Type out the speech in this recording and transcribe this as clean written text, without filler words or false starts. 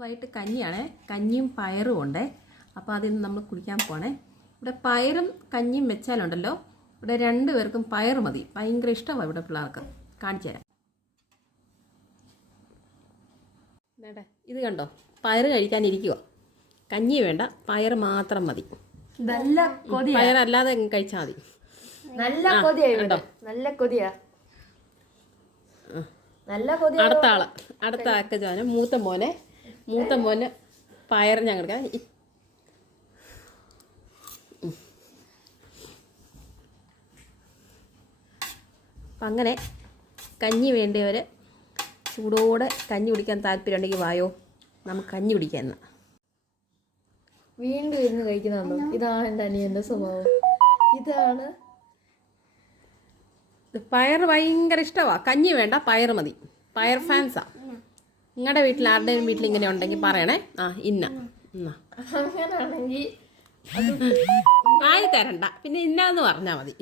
വൈകിട്ട് കഞ്ഞിയാണേ, കഞ്ഞിയും പയറും ഉണ്ടേ. അപ്പോൾ അതിൽ നിന്ന് നമ്മൾ കുടിക്കാൻ പോകണേ. ഇവിടെ പയറും കഞ്ഞിയും വെച്ചാലുണ്ടല്ലോ, ഇവിടെ 2 പേർക്കും പയർ മതി. ഭയങ്കര ഇഷ്ടമാണ് ഇവിടെ പിള്ളേർക്ക്. കാണിച്ചു തരാം. വേണ്ടേ, ഇത് കണ്ടോ, പയർ കഴിക്കാനിരിക്കുക. കഞ്ഞി വേണ്ട, പയർ മാത്രം മതി. പയറല്ലാതെ കഴിച്ചാൽ മതി. നല്ല കൊതിയാ, നല്ല കൊതിയാ, നല്ല കൊതി. അടുത്ത ആൾക്ക് ജോന് മൂത്ത മോന് പയർ ഞങ്ങൾക്ക്. അപ്പം അങ്ങനെ കഞ്ഞി വേണ്ടിയവർ, ചൂടോടെ കഞ്ഞി കുടിക്കാൻ താല്പര്യമുണ്ടെങ്കിൽ വായോ, നമുക്ക് കഞ്ഞി കുടിക്കാൻ. എന്നാൽ വീണ്ടും ഇരുന്ന് കഴിക്കുന്നുണ്ടോ? ഇതാണ് എൻ്റെ അനിയൻ്റെ സ്വഭാവം. ഇതാണ് പയർ ഭയങ്കര ഇഷ്ടമാണ്. കഞ്ഞി വേണ്ട, പയർ മതി. പയർ ഫാൻസാ. നിങ്ങളുടെ വീട്ടിൽ ആരുടെയും വീട്ടിൽ ഇങ്ങനെ ഉണ്ടെങ്കിൽ പറയണേ. അങ്ങനാണെങ്കിൽ ആയി തരണ്ട, പിന്നെ ഇന്നാന്ന് പറഞ്ഞാൽ മതി.